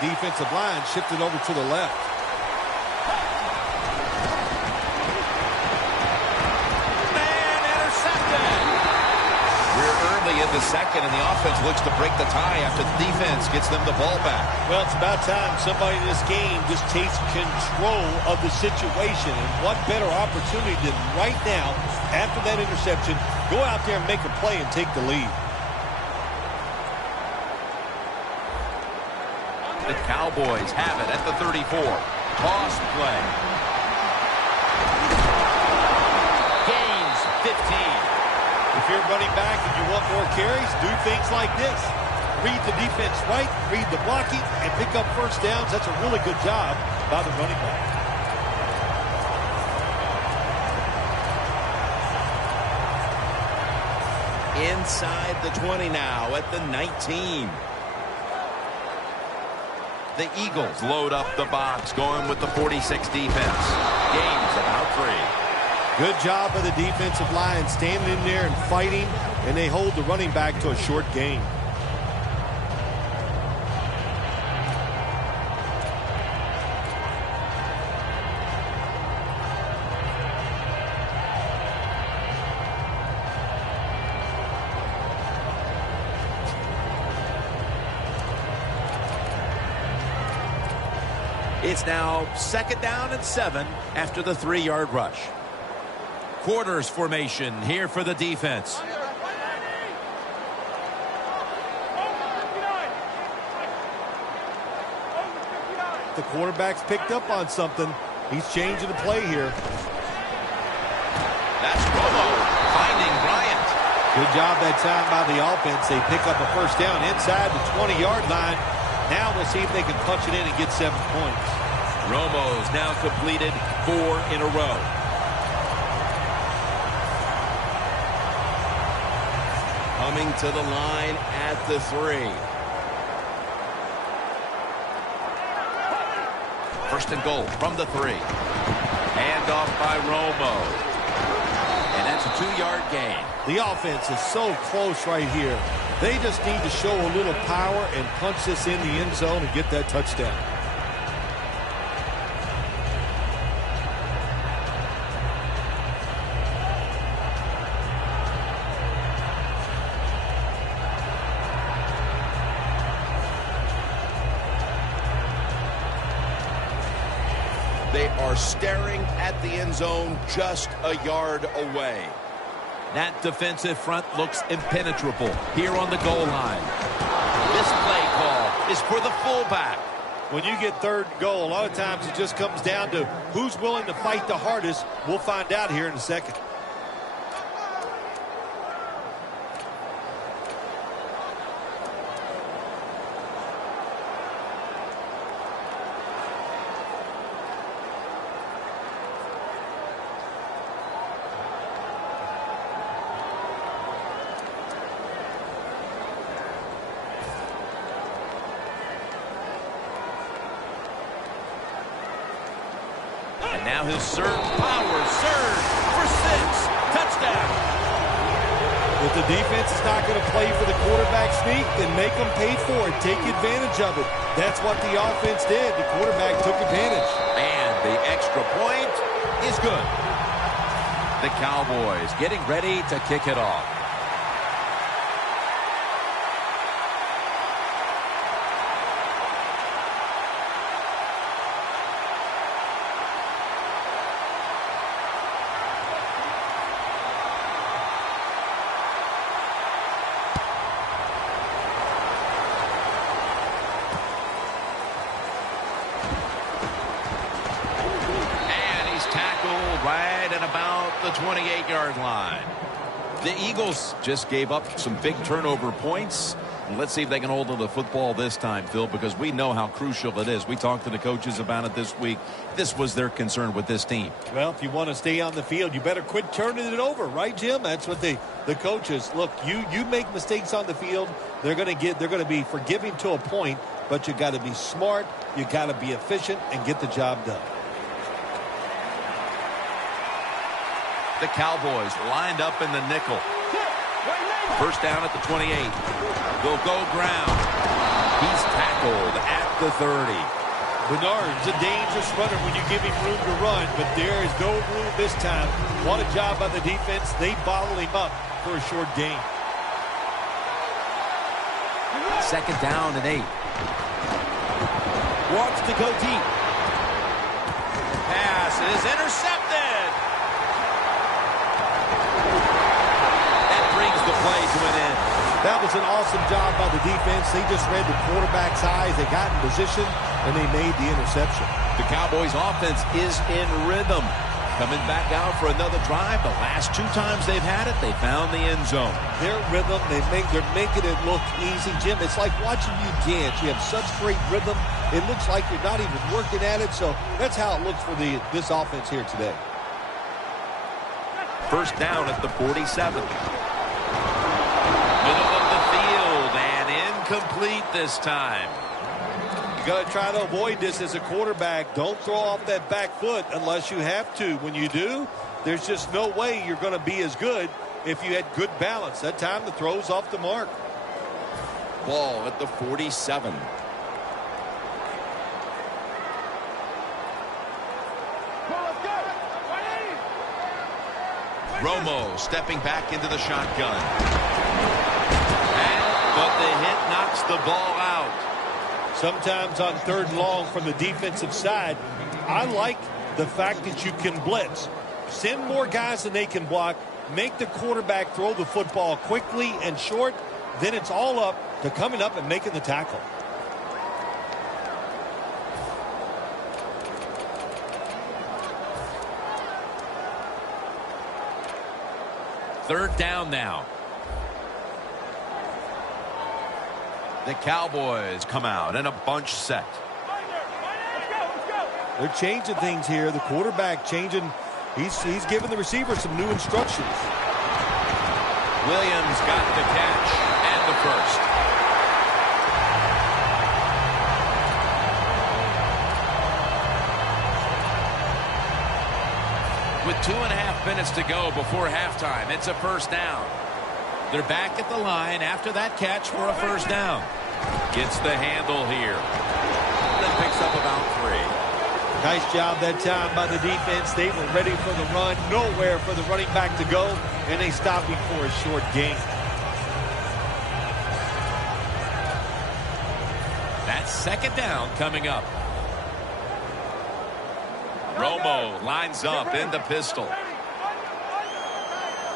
defensive line shifted over to the left. Man, intercepted. We're early in the second, and the offense looks to break the tie after the defense gets them the ball back. Well, it's about time somebody in this game just takes control of the situation. And what better opportunity than right now, after that interception, go out there and make a play and take the lead. The Cowboys have it at the 34. Toss play. Gains 15. If you're running back and you want more carries, do things like this. Read the defense right, read the blocking, and pick up first downs. That's a really good job by the running back. Inside the 20 now at the 19. The Eagles load up the box, going with the 46 defense. Gains about 3. Good job by the defensive line, standing in there and fighting, and they hold the running back to a short gain. It's now 2nd down and 7 after the 3-yard rush. Quarters formation here for the defense. The quarterback's picked up on something. He's changing the play here. That's Romo finding Bryant. Good job that time by the offense. They pick up a first down inside the 20-yard line. Now we'll see if they can punch it in and get 7 points. Romo's now completed 4 in a row. Coming to the line at the 3. 1st and goal from the 3. Handoff by Romo. And that's a 2-yard gain. The offense is so close right here. They just need to show a little power and punch this in the end zone and get that touchdown. They are staring at the end zone just a yard away. That defensive front looks impenetrable here on the goal line. This play call is for the fullback. When you get 3rd and goal, a lot of times it just comes down to who's willing to fight the hardest. We'll find out here in a second. And now his surge, power surge for 6. Touchdown. If the defense is not going to play for the quarterback sneak, then make them pay for it. Take advantage of it. That's what the offense did. The quarterback took advantage. And the extra point is good. The Cowboys getting ready to kick it off. Right at about the 28-yard line. The Eagles just gave up some big turnover points. Let's see if they can hold on to the football this time, Phil, because we know how crucial it is. We talked to the coaches about it this week. This was their concern with this team. Well, if you want to stay on the field, you better quit turning it over, right, Jim? That's what the coaches look. You make mistakes on the field, they're going to be forgiving to a point, but you got to be smart, you got to be efficient, and get the job done. The Cowboys lined up in the nickel. 1st down at the 28. They'll go ground. He's tackled at the 30. Bernard's a dangerous runner when you give him room to run, but there is no room this time. What a job by the defense. They bottle him up for a short gain. 2nd down and 8. Wants to go deep. Pass is intercepted. That brings the play to an end. That was an awesome job by the defense. They just read the quarterback's eyes. They got in position, and they made the interception. The Cowboys' offense is in rhythm. Coming back out for another drive. The last 2 times they've had it, they found the end zone. Their rhythm, they're making it look easy, Jim. It's like watching you dance. You have such great rhythm. It looks like you're not even working at it. So that's how it looks for this offense here today. 1st down at the 47. Middle of the field and incomplete this time. You got to try to avoid this as a quarterback. Don't throw off that back foot unless you have to. When you do, there's just no way you're going to be as good if you had good balance. That time the throw's off the mark. Ball at the 47. Romo stepping back into the shotgun. But the hit knocks the ball out. Sometimes on 3rd and long from the defensive side, I like the fact that you can blitz. Send more guys than they can block. Make the quarterback throw the football quickly and short. Then it's all up to coming up and making the tackle. Third down now. The Cowboys come out in a bunch set. They're changing things here. The quarterback changing. He's giving the receiver some new instructions. Williams got the catch and the first. With 2.5 minutes to go before halftime, it's a 1st down. They're back at the line after that catch for a 1st down. Gets the handle here. Then picks up about 3. Nice job that time by the defense. They were ready for the run. Nowhere for the running back to go. And they stopped him for a short gain. That's 2nd down coming up. Romo lines up in the pistol.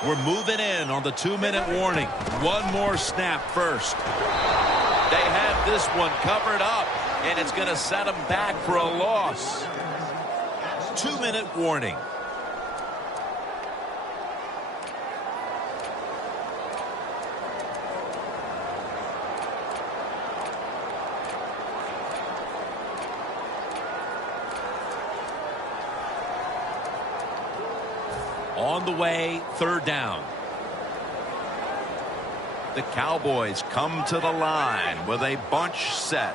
We're moving in on the 2-minute warning. One more snap first. They have this one covered up, and it's going to set them back for a loss. 2-minute warning. On the way, 3rd down. The Cowboys come to the line with a bunch set.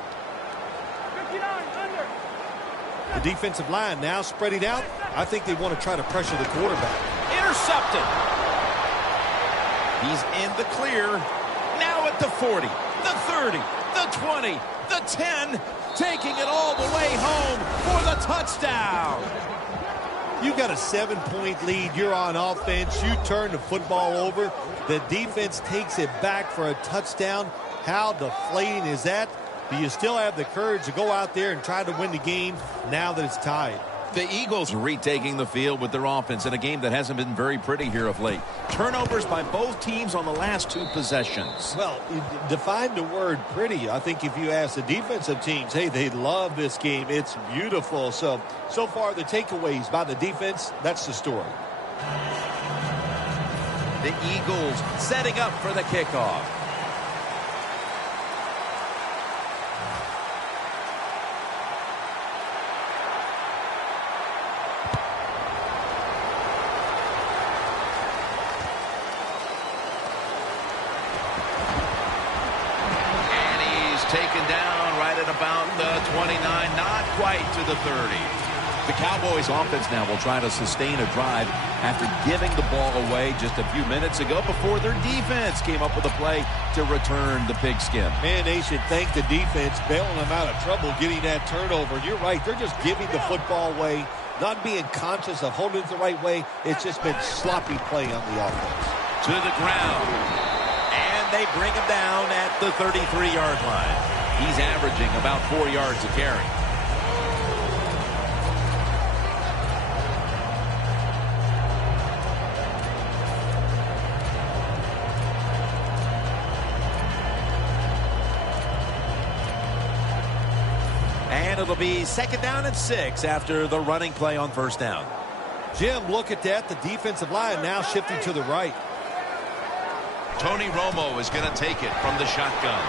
The defensive line now spreading out. I think they want to try to pressure the quarterback. Intercepted. He's in the clear. Now at the 40, the 30, the 20, the 10, taking it all the way home for the touchdown. You got a 7-point lead. You're on offense. You turn the football over. The defense takes it back for a touchdown. How deflating is that? Do you still have the courage to go out there and try to win the game now that it's tied? The Eagles retaking the field with their offense in a game that hasn't been very pretty here of late. Turnovers by both teams on the last 2 possessions. Well, define the word pretty. I think if you ask the defensive teams, hey, they love this game. It's beautiful. So far the takeaways by the defense, that's the story. The Eagles setting up for the kickoff. Taken down right at about the 29, not quite to the 30. The Cowboys offense now will try to sustain a drive after giving the ball away just a few minutes ago before their defense came up with a play to return the pigskin. Man, they should thank the defense bailing them out of trouble getting that turnover. You're right. They're just giving the football away, not being conscious of holding it the right way. It's just been sloppy play on the offense. To the ground. And they bring him down at the 33-yard line. He's averaging about 4 yards a carry. And it'll be 2nd down and 6 after the running play on 1st down. Jim, look at that. The defensive line now shifting to the right. Tony Romo is going to take it from the shotgun.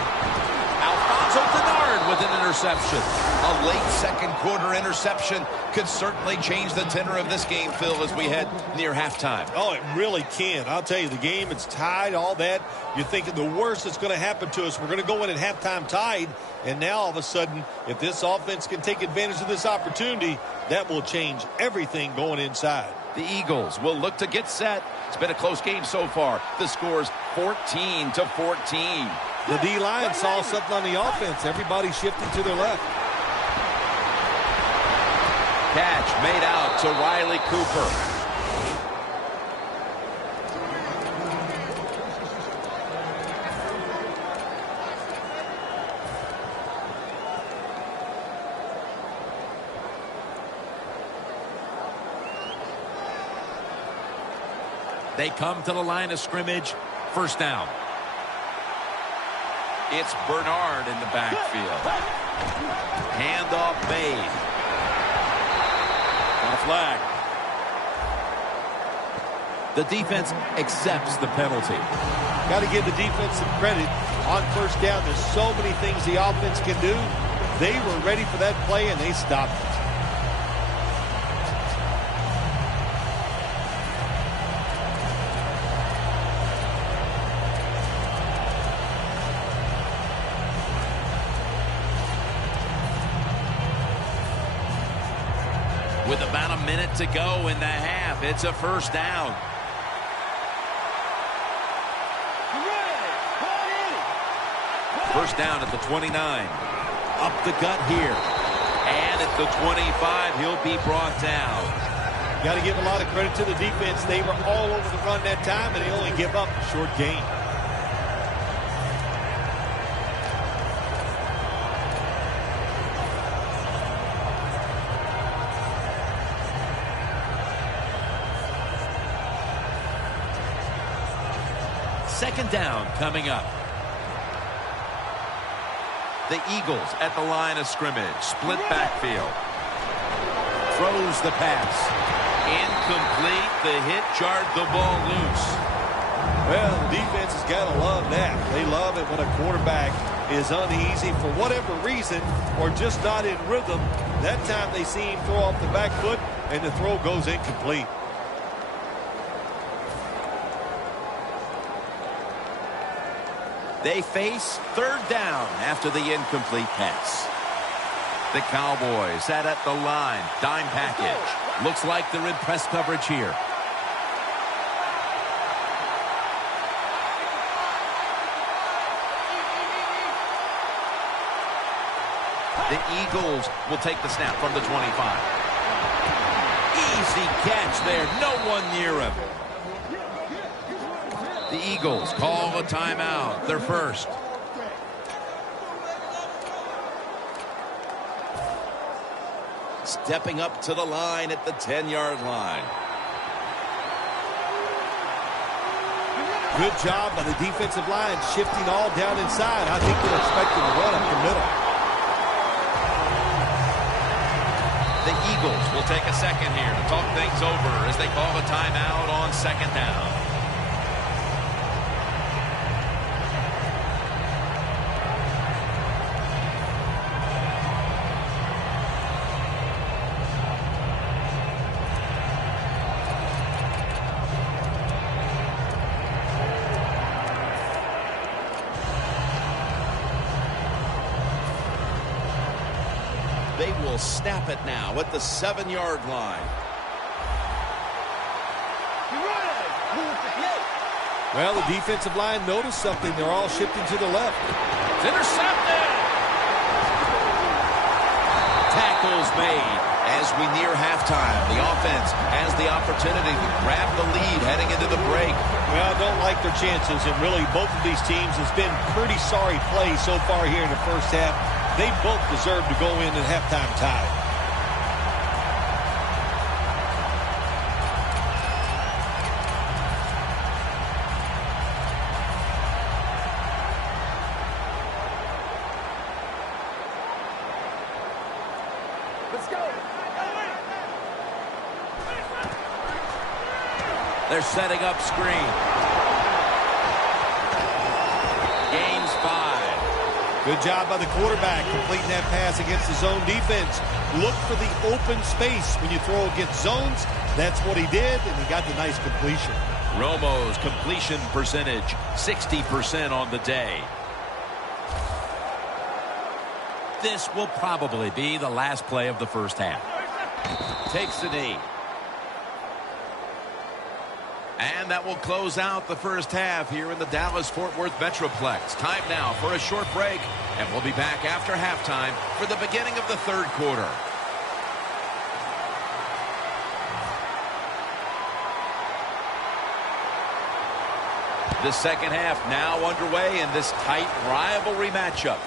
Alfonso Denard with an interception. A late second quarter interception could certainly change the tenor of this game, Phil, as we head near halftime. Oh, it really can. I'll tell you, the game, it's tied, all that. You're thinking the worst that's going to happen to us. We're going to go in at halftime tied. And now, all of a sudden, if this offense can take advantage of this opportunity, that will change everything going inside. The Eagles will look to get set. It's been a close game so far. The score's 14-14. The D-line saw something on the offense. Everybody shifting to their left. Catch made out to Riley Cooper. They come to the line of scrimmage. 1st down. It's Bernard in the backfield. Handoff made. On a flag. The defense accepts the penalty. Got to give the defense some credit. On 1st down, there's so many things the offense can do. They were ready for that play, and they stopped it. With about a minute to go in the half, it's a 1st down. First down at the 29. Up the gut here. And at the 25, he'll be brought down. Got to give a lot of credit to the defense. They were all over the run that time, and they only give up a short gain. Second down coming up. The Eagles at the line of scrimmage. Split backfield. Throws the pass. Incomplete. The hit jarred the ball loose. Well, the defense has got to love that. They love it when a quarterback is uneasy for whatever reason or just not in rhythm. That time they see him throw off the back foot, and the throw goes incomplete. They face 3rd down after the incomplete pass. The Cowboys sat at the line. Dime package. Looks like they're in press coverage here. The Eagles will take the snap from the 25. Easy catch there. No one near him. The Eagles call a timeout. Their first. Stepping up to the line at the 10-yard line. Good job by the defensive line shifting all down inside. I think they're expecting to run up the middle. The Eagles will take a second here to talk things over as they call a timeout on 2nd down. They will snap it now at the 7-yard line. Well, the defensive line noticed something. They're all shifting to the left. It's intercepted. Tackles made. As we near halftime, the offense has the opportunity to grab the lead heading into the break. Well, I don't like their chances, and really both of these teams has been pretty sorry play so far here in the first half. They both deserve to go in at halftime tied. Let's go. They're setting up screen. Gains 5. Good job by the quarterback completing that pass against the zone defense. Look for the open space when you throw against zones. That's what he did, and he got the nice completion. Romo's completion percentage, 60% on the day. This will probably be the last play of the first half. Takes the knee. And that will close out the first half here in the Dallas-Fort Worth Metroplex. Time now for a short break, and we'll be back after halftime for the beginning of the third quarter. The second half now underway in this tight rivalry matchup.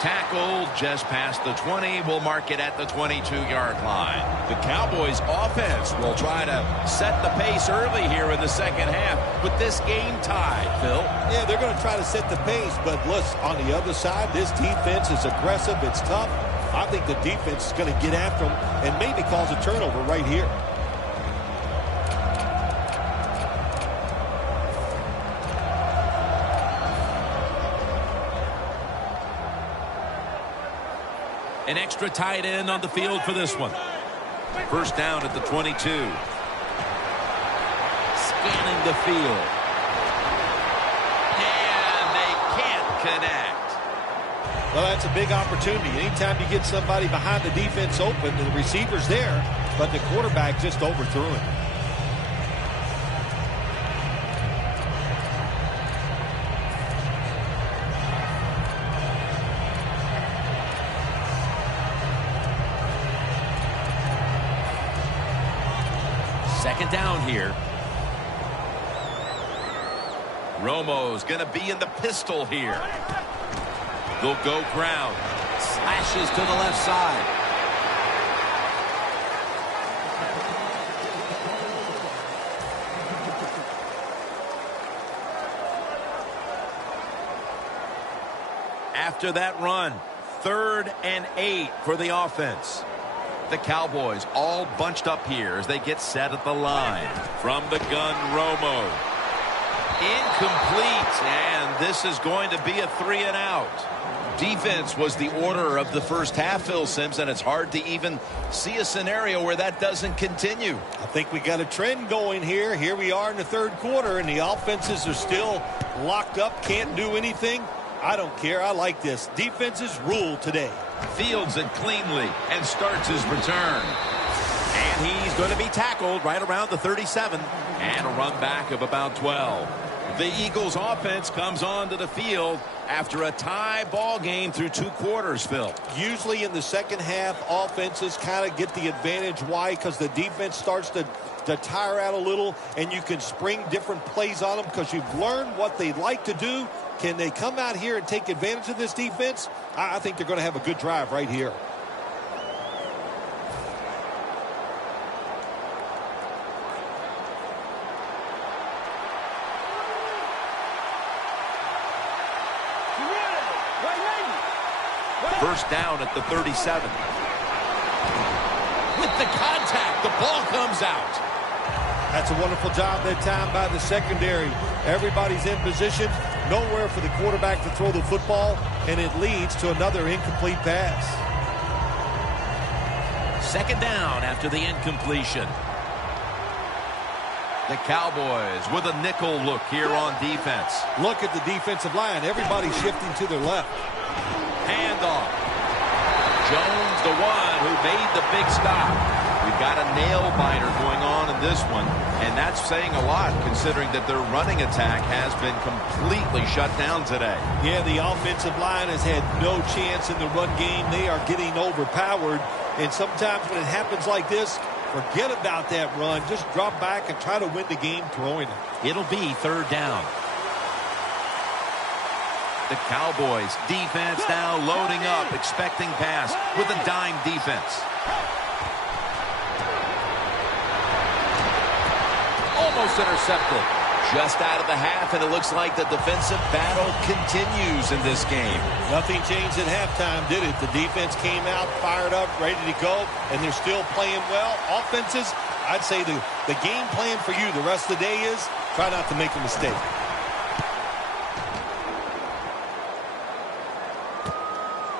Tackled just past the 20. We'll mark it at the 22-yard line. The Cowboys offense will try to set the pace early here in the second half with this game tied, Phil. Yeah, they're going to try to set the pace, but listen, on the other side, this defense is aggressive. It's tough. I think the defense is going to get after them and maybe cause a turnover right here. An extra tight end on the field for this one. First down at the 22. Scanning the field. And they can't connect. Well, that's a big opportunity. Anytime you get somebody behind the defense open, the receiver's there, but the quarterback just overthrew him. Second down here. Romo's going to be in the pistol here. They'll go ground. Slashes to the left side. After that run, 3rd and 8 for the offense. The Cowboys all bunched up here as they get set at the line. From the gun, Romo. Incomplete, and this is going to be a 3-and-out. Defense was the order of the first half, Phil Simms, and it's hard to even see a scenario where that doesn't continue. I think we got a trend going here. Here we are in the third quarter, and the offenses are still locked up, can't do anything. I don't care. I like this. Defenses rule today. Fields it cleanly and starts his return. And he's going to be tackled right around the 37 and a run back of about 12. The Eagles offense comes onto the field after a tie ball game through 2 quarters, Phil. Usually in the second half, offenses kind of get the advantage. Why? Because the defense starts to tire out a little, and you can spring different plays on them because you've learned what they like to do. Can they come out here and take advantage of this defense? I think they're going to have a good drive right here. First down at the 37. With the contact, the ball comes out. That's a wonderful job that time by the secondary. Everybody's in position. Nowhere for the quarterback to throw the football, and it leads to another incomplete pass. Second down after the incompletion. The Cowboys with a nickel look here on defense. Look at the defensive line. Everybody shifting to their left. Handoff. Jones, the one who made the big stop. We've got a nail-biter going on in this one, and that's saying a lot considering that their running attack has been completely shut down today. Yeah, the offensive line has had no chance in the run game. They are getting overpowered, and sometimes when it happens like this, forget about that run. Just drop back and try to win the game throwing it. It'll be third down. The Cowboys defense now loading up, expecting pass with a dime defense. Almost intercepted. Just out of the half, and it looks like the defensive battle continues in this game. Nothing changed at halftime, did it? The defense came out, fired up, ready to go, and they're still playing well. Offenses, I'd say the game plan for you the rest of the day is try not to make a mistake.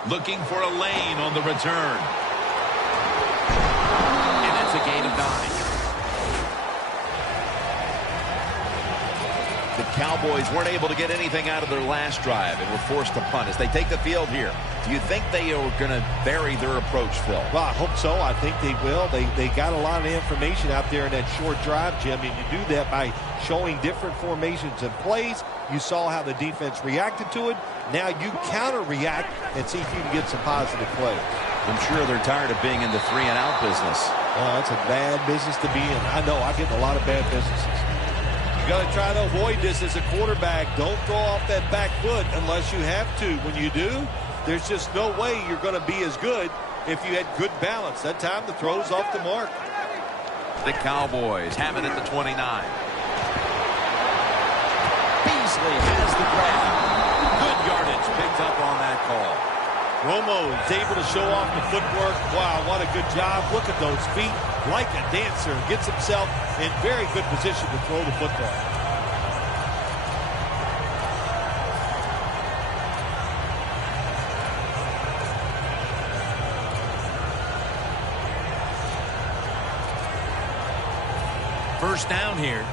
Looking for a lane on the return. And that's a gain of 9. The Cowboys weren't able to get anything out of their last drive and were forced to punt as they take the field here. Do you think they are going to vary their approach, Phil? Well, I hope so. I think they will. They got a lot of information out there in that short drive, Jim, and you do that by showing different formations and plays. You saw how the defense reacted to it. Now you counter-react and see if you can get some positive plays. I'm sure they're tired of being in the 3-and-out business. Oh, that's a bad business to be in. I know. I've hit a lot of bad businesses. You got to try to avoid this as a quarterback. Don't throw off that back foot unless you have to. When you do, there's just no way you're going to be as good if you had good balance. That time the throw's off the mark. The Cowboys have it at the 29. Beasley has the grab. Good yardage picked up on that call. Romo is able to show off the footwork. Wow, what a good job. Look at those feet. Like a dancer. Gets himself in very good position to throw the football. First down here.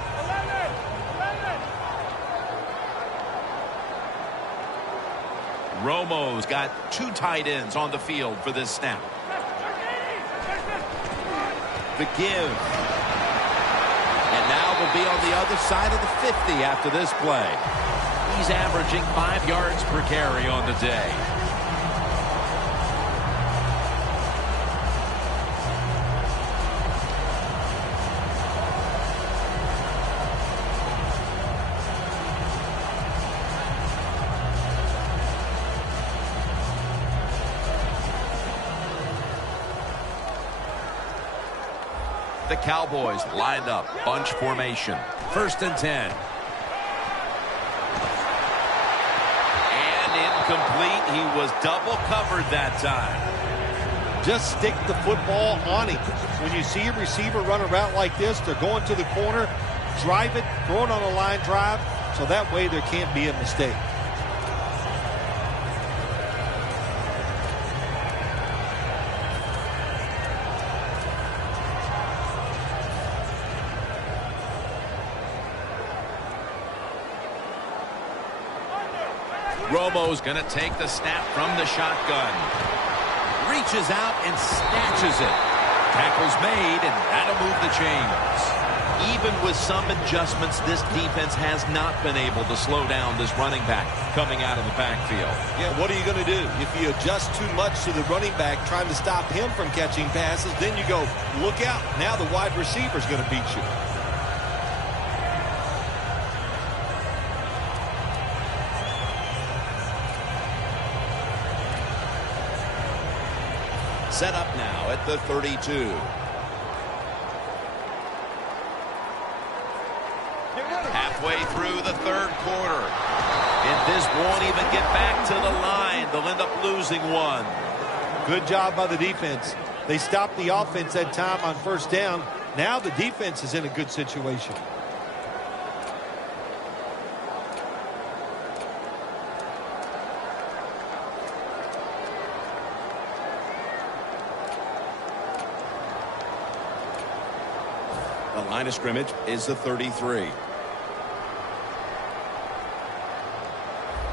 Romo's got 2 tight ends on the field for this snap. The give. And now we'll be on the other side of the 50 after this play. He's averaging 5 yards per carry on the day. The Cowboys lined up, bunch formation. 1st and 10. And incomplete. He was double covered that time. Just stick the football on him. When you see a receiver run a route like this, they're going to the corner, drive it, throw it on a line drive, so that way there can't be a mistake. Romo's going to take the snap from the shotgun. Reaches out and snatches it. Tackle's made, and that'll move the chains. Even with some adjustments, this defense has not been able to slow down this running back coming out of the backfield. Yeah, what are you going to do? If you adjust too much to the running back trying to stop him from catching passes, then you go, look out. Now the wide receiver's going to beat you. Set up now at the 32. Halfway through the 3rd quarter. And this won't even get back to the line. They'll end up losing 1. Good job by the defense. They stopped the offense that time on 1st down. Now the defense is in a good situation. The line of scrimmage is the 33.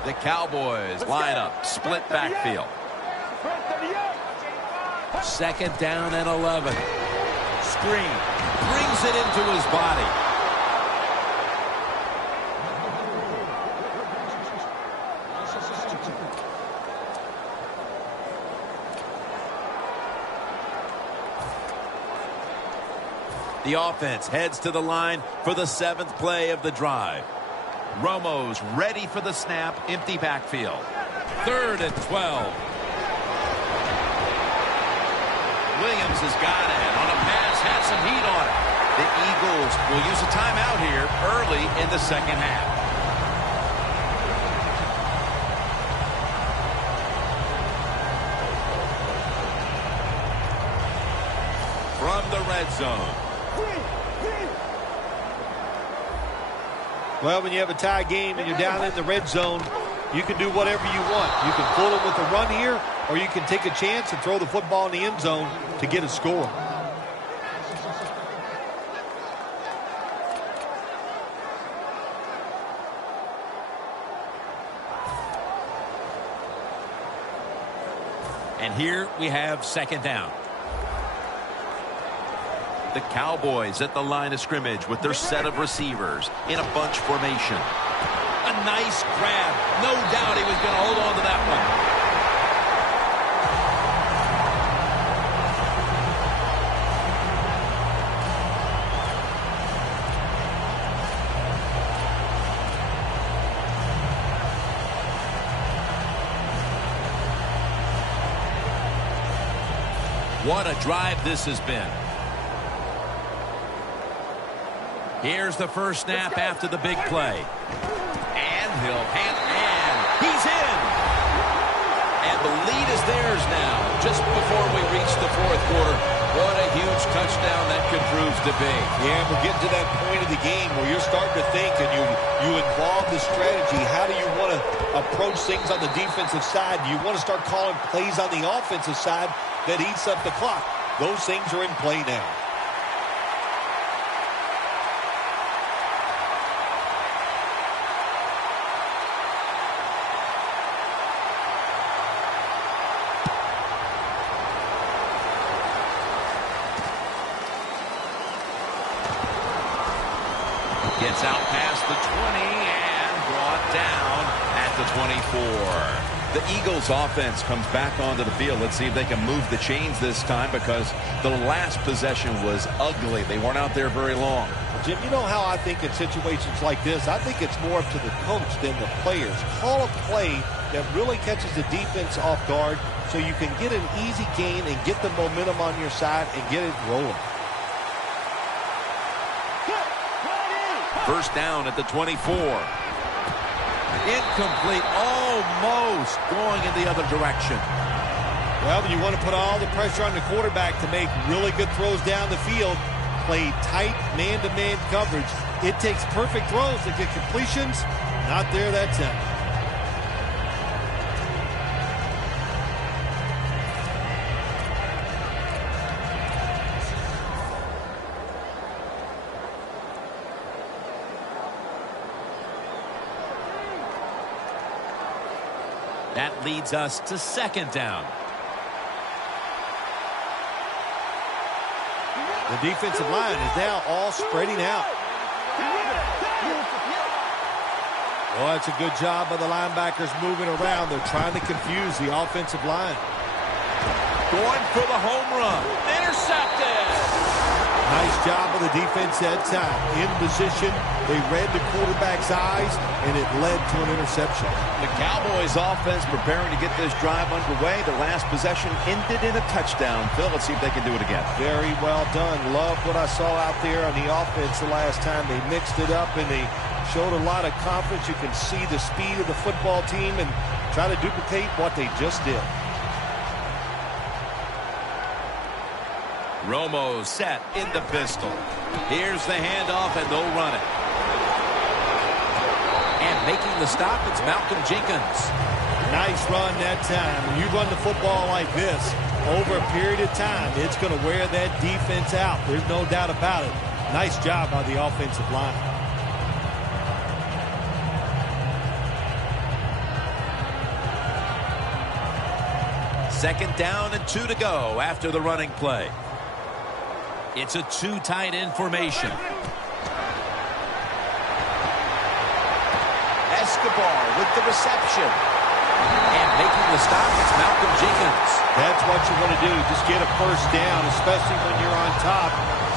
The Cowboys line up, split backfield. Second down and 11. Screen. Brings it into his body. The offense heads to the line for the 7th play of the drive. Romo's ready for the snap. Empty backfield. 3rd and 12. Williams has got it on a pass, has some heat on it. The Eagles will use a timeout here early in the second half. From the red zone. Well, when you have a tie game and you're down in the red zone, you can do whatever you want. You can pull them with a run here, or you can take a chance and throw the football in the end zone to get a score. And here we have second down. The Cowboys at the line of scrimmage with their set of receivers in a bunch formation. A nice grab. No doubt he was going to hold on to that one. What a drive this has been. Here's the first snap after the big play. And he'll and he's in. And the lead is theirs now, just before we reach the 4th quarter. What a huge touchdown that could prove to be. Yeah, we're getting to that point of the game where you're starting to think and you involve the strategy. How do you want to approach things on the defensive side? Do you want to start calling plays on the offensive side that eats up the clock? Those things are in play now. Gets out past the 20 and brought down at the 24. The Eagles offense comes back onto the field. Let's see if they can move the chains this time, because the last possession was ugly. They weren't out there very long. Jim, you know how I think in situations like this, I think it's more up to the coach than the players. Call a play that really catches the defense off guard so you can get an easy gain and get the momentum on your side and get it rolling. First down at the 24. Incomplete, almost going in the other direction. Well, you want to put all the pressure on the quarterback to make really good throws down the field, play tight man-to-man coverage. It takes perfect throws to get completions. Not there that time. That leads us to second down. The defensive line is now all spreading out. Well, that's a good job by the linebackers moving around. They're trying to confuse the offensive line. Going for the home run. Intercepted. Nice job of the defense that time. In position, they read the quarterback's eyes, and it led to an interception. The Cowboys offense preparing to get this drive underway. The last possession ended in a touchdown. Phil, let's see if they can do it again. Very well done. Love what I saw out there on the offense the last time. They mixed it up, and they showed a lot of confidence. You can see the speed of the football team and try to duplicate what they just did. Romo set in the pistol. Here's the handoff, and they'll run it. And making the stop, it's Malcolm Jenkins. Nice run that time. When you run the football like this, over a period of time, it's going to wear that defense out. There's no doubt about it. Nice job by the offensive line. Second down and 2 to go after the running play. It's a 2 tight end formation. Escobar with the reception. And making the stop, it's Malcolm Jenkins. That's what you want to do. Just get a first down, especially when you're on top.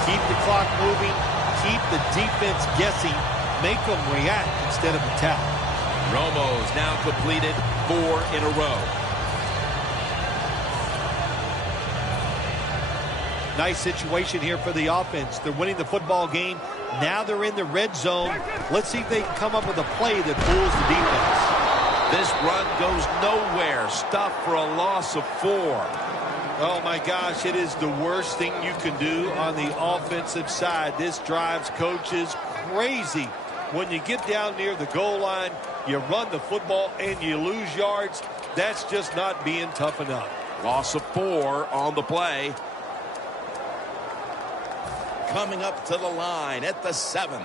Keep the clock moving. Keep the defense guessing. Make them react instead of attack. Romo's now completed 4 in a row. Nice situation here for the offense. They're winning the football game. Now they're in the red zone. Let's see if they can come up with a play that fools the defense. This run goes nowhere. Stuffed for a loss of 4. Oh, my gosh, it is the worst thing you can do on the offensive side. This drives coaches crazy. When you get down near the goal line, you run the football and you lose yards. That's just not being tough enough. Loss of 4 on the play. Coming up to the line at the 7.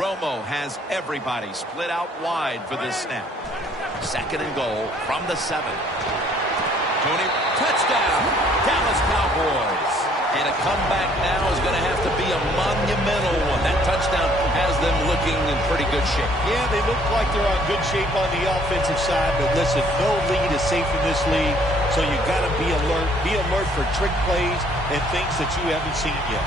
Romo has everybody split out wide for this snap. Second and goal from the 7. Tony, touchdown, Dallas Cowboys. And a comeback now is going to have to be a monumental one. That touchdown has them looking in pretty good shape. Yeah, they look like they're on good shape on the offensive side, but listen, no lead is safe in this league, so you got to be alert. Be alert for trick plays and things that you haven't seen yet.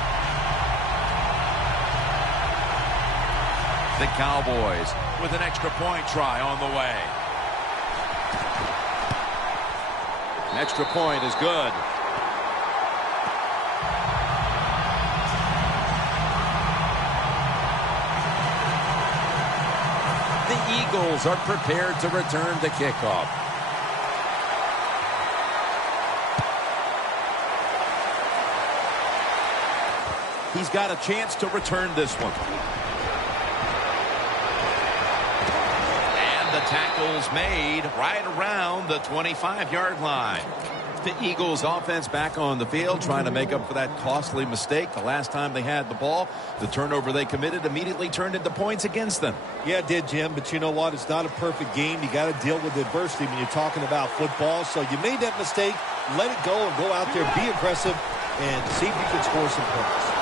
The Cowboys with an extra point try on the way. An extra point is good. The Eagles are prepared to return the kickoff. He's got a chance to return this one. And the tackle's made right around the 25-yard line. The Eagles offense back on the field trying to make up for that costly mistake. The last time they had the ball, the turnover they committed immediately turned into points against them. Yeah, it did, Jim, but you know what? It's not a perfect game. You got to deal with adversity when you're talking about football. So you made that mistake, let it go and go out there, be aggressive, and see if you can score some points.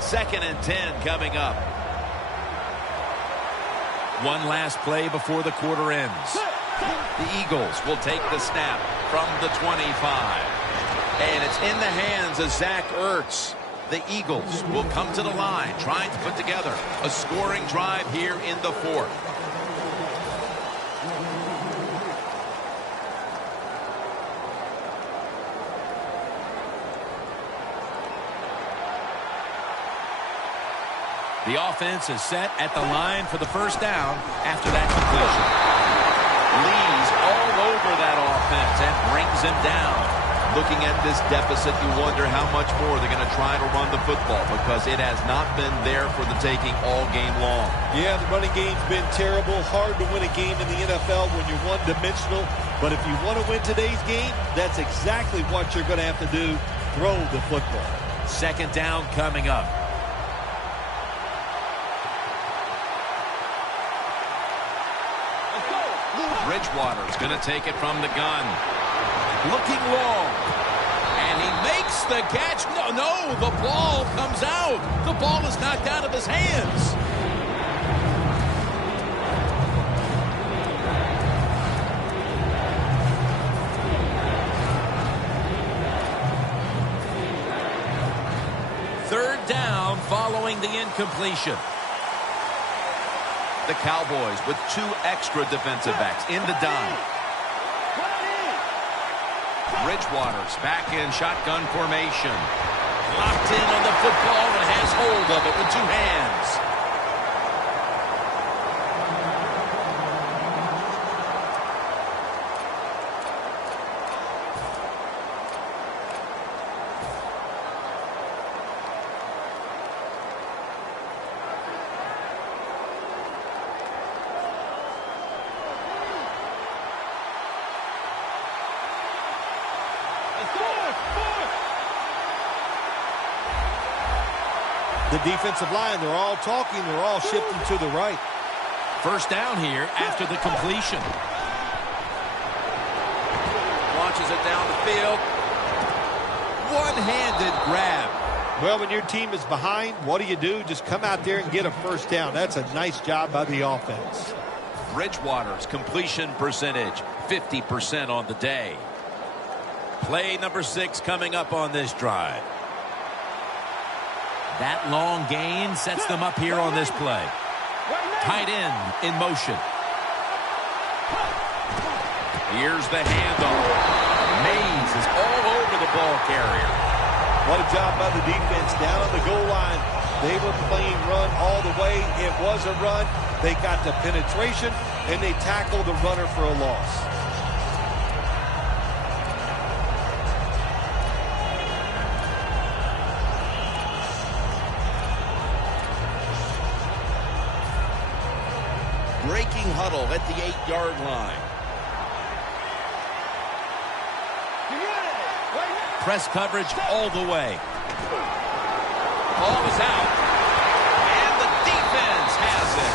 Second and 10 coming up. One last play before the quarter ends. The Eagles will take the snap from the 25. And it's in the hands of Zach Ertz. The Eagles will come to the line trying to put together a scoring drive here in the 4th. The offense is set at the line for the first down after that completion. Lee's all over that offense and brings him down. Looking at this deficit, you wonder how much more they're going to try to run the football because it has not been there for the taking all game long. Yeah, the running game's been terrible. Hard to win a game in the NFL when you're one-dimensional. But if you want to win today's game, that's exactly what you're going to have to do. Throw the football. Second down coming up. Bridgewater's going to take it from the gun. Looking long. And he makes the catch. No, the ball comes out. The ball is knocked out of his hands. Third down following the incompletion. The Cowboys with 2 extra defensive backs in the dime. Bridgewater's back in shotgun formation. Locked in on the football and has hold of it with 2 hands. The defensive line, they're all talking, they're all shifting to the right. First down here after the completion. Launches it down the field. One-handed grab. Well, when your team is behind, what do? Just come out there and get a first down. That's a nice job by the offense. Bridgewater's completion percentage, 50% on the day. Play number 6 coming up on this drive. That long gain sets them up here on this play. Tight end in motion. Here's the handoff. Mays is all over the ball carrier. What a job by the defense down on the goal line. They were playing run all the way. It was a run. They got the penetration, and they tackled the runner for a loss. Breaking huddle at the 8-yard line. Press coverage all the way. Ball is out. And the defense has it.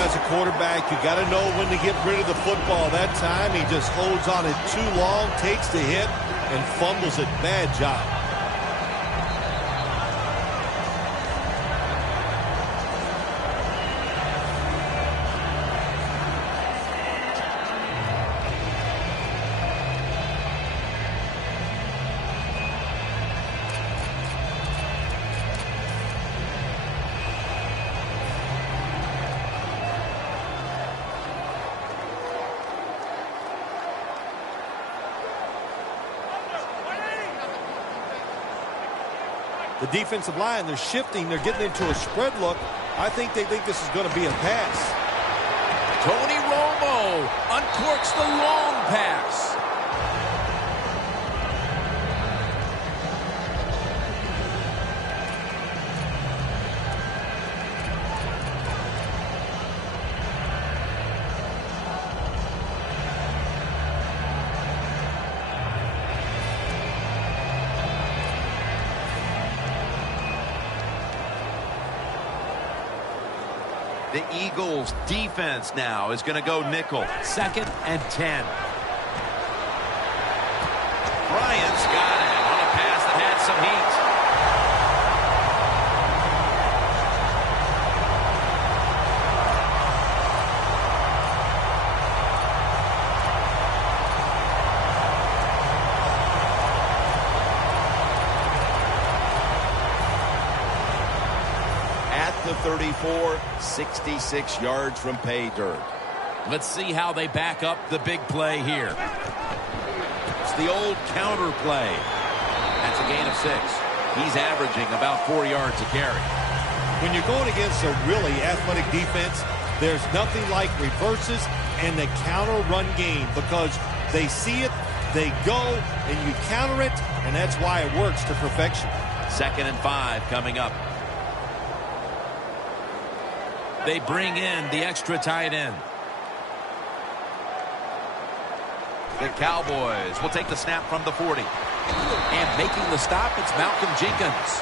As a quarterback, you got to know when to get rid of the football. That time, he just holds on it too long, takes the hit, and fumbles it. Bad job. The defensive line, they're shifting. They're getting into a spread look. I think they think this is going to be a pass. Tony Romo uncorks the long pass. The Eagles defense now is going to go nickel. 2nd and 10. Bryant's got it on a pass that had some heat. The 34, 66 yards from pay dirt. Let's see how they back up the big play here. It's the old counter play. That's a gain of 6. He's averaging about 4 yards a carry. When you're going against a really athletic defense, there's nothing like reverses and the counter run game, because they see it, they go, and you counter it, and that's why it works to perfection. 2nd and 5 coming up. They bring in the extra tight end. The Cowboys will take the snap from the 40. And making the stop, it's Malcolm Jenkins.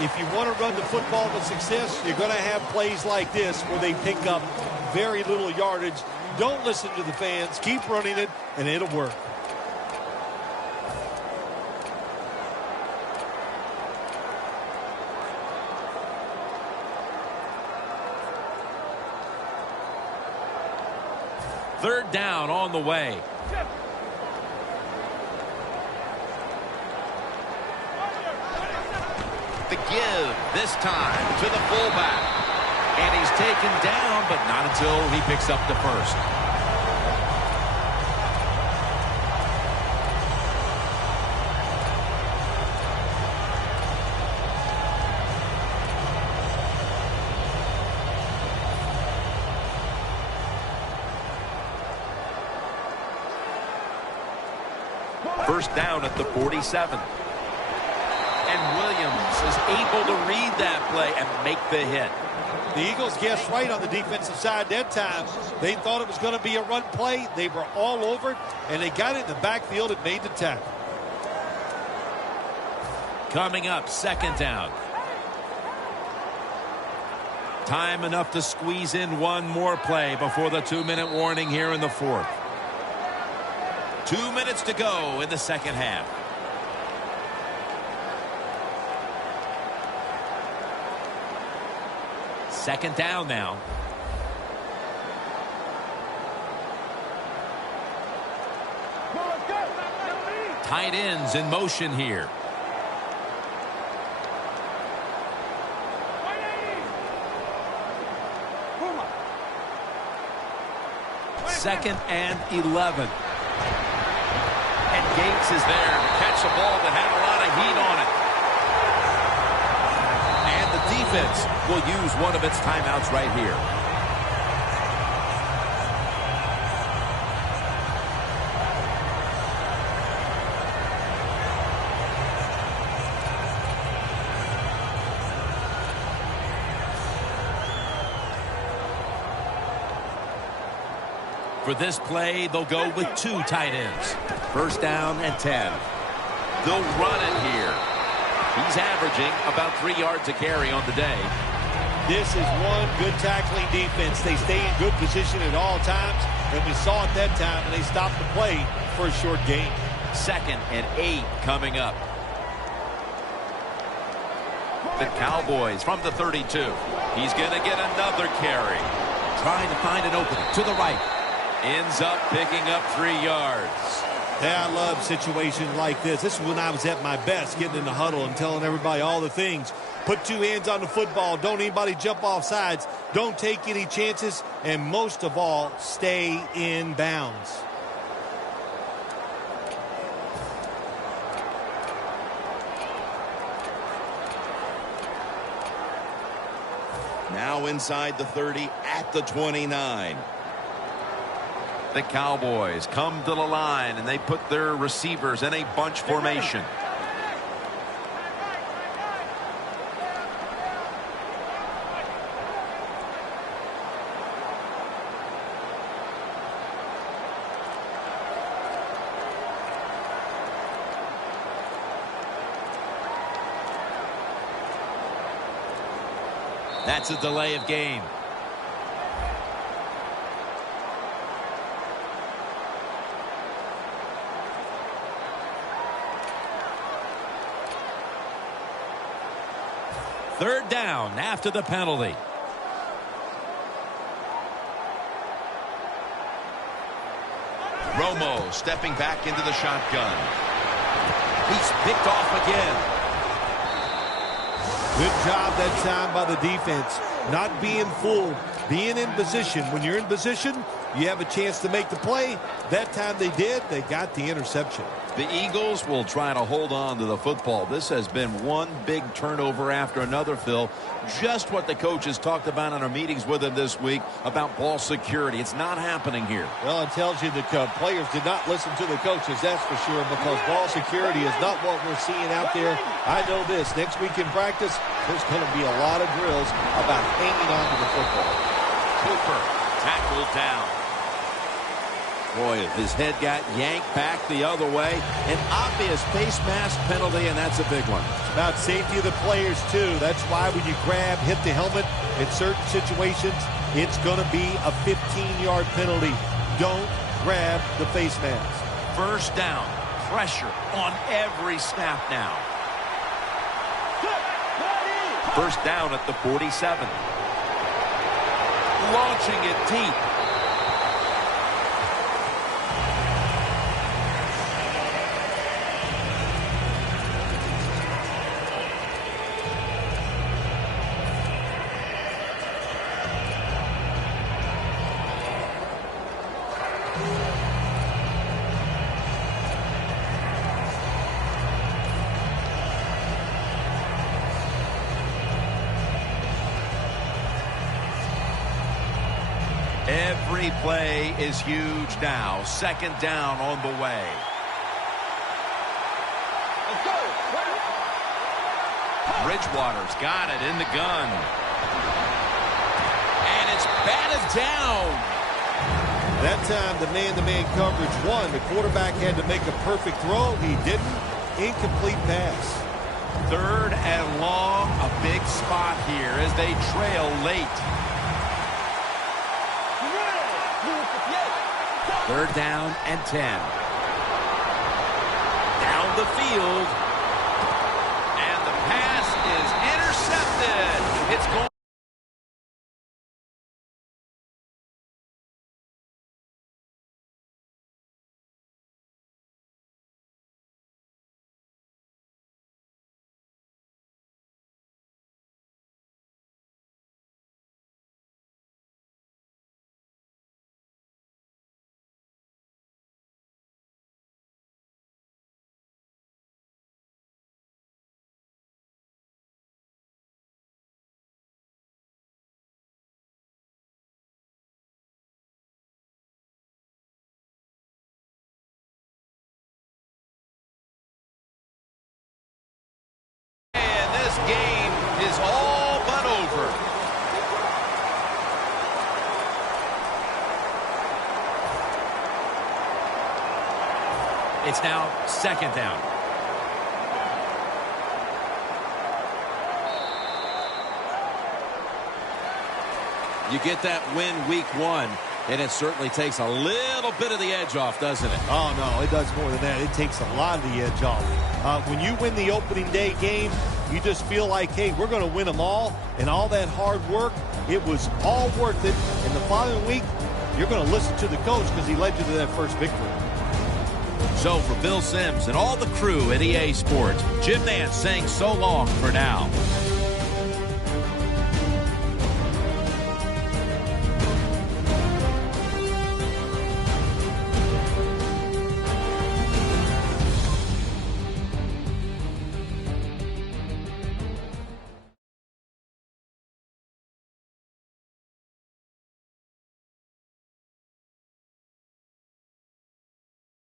If you want to run the football with success, you're going to have plays like this where they pick up very little yardage. Don't listen to the fans. Keep running it, and it'll work. Third down on the way. The give this time to the fullback. And he's taken down, but not until he picks up the first. First down at the 47. And Williams is able to read that play and make the hit. The Eagles guessed right on the defensive side that time. They thought it was going to be a run play. They were all over it, and they got it in the backfield and made the tackle. Coming up, 2nd down. Time enough to squeeze in one more play before the 2-minute warning here in the fourth. 2 minutes to go in the second half. Second down now. Tight ends in motion here. Second and 11. And Gates is there to catch a ball that had a lot of heat on it. And the defense will use one of its timeouts right here. For this play, they'll go with 2 tight ends. First down and 10. They'll run it here. He's averaging about 3 yards a carry on the day. This is one good tackling defense. They stay in good position at all times, and we saw it that time, and they stopped the play for a short gain. Second and 8 coming up. The Cowboys from the 32. He's going to get another carry. Trying to find an opening to the right. Ends up picking up 3 yards. Yeah, I love situations like this. This is when I was at my best, getting in the huddle and telling everybody all the things. Put 2 hands on the football. Don't anybody jump off sides. Don't take any chances. And most of all, stay in bounds. Now inside the 30 at the 29. The Cowboys come to the line, and they put their receivers in a bunch formation. That's a delay of game. Third down after the penalty. Romo stepping back into the shotgun. He's picked off again. Good job that time by the defense. Not being fooled, being in position. When you're in position, you have a chance to make the play. That time they did. They got the interception. The Eagles will try to hold on to the football. This has been one big turnover after another, Phil. Just what the coaches talked about in our meetings with him this week about ball security. It's not happening here. Well, it tells you that players did not listen to the coaches, that's for sure, because ball security is not what we're seeing out there. I know this. Next week in practice, there's going to be a lot of drills about hanging on to the football. Cooper tackled down. Boy, his head got yanked back the other way. An obvious face mask penalty, and that's a big one. It's about safety of the players, too. That's why when you grab, hit the helmet in certain situations, it's going to be a 15-yard penalty. Don't grab the face mask. First down. Pressure on every snap now. First down at the 47. Launching it deep. Every play is huge now. Second down on the way. Let's go. Bridgewater's got it in the gun. And it's batted down. That time, the man-to-man coverage won. The quarterback had to make a perfect throw. He didn't. Incomplete pass. Third and long, a big spot here as they trail late. 3rd down and 10. Down the field. And the pass is intercepted. It's going. Game is all but over. It's now 2nd down. You get that win week 1, and it certainly takes a little bit of the edge off, doesn't it? Oh, no, it does more than that. It takes a lot of the edge off. When you win the opening day game, you just feel like, hey, we're going to win them all, and all that hard work, it was all worth it. And the following week, you're going to listen to the coach because he led you to that first victory. So for Bill Sims and all the crew at EA Sports, Jim Nance saying so long for now.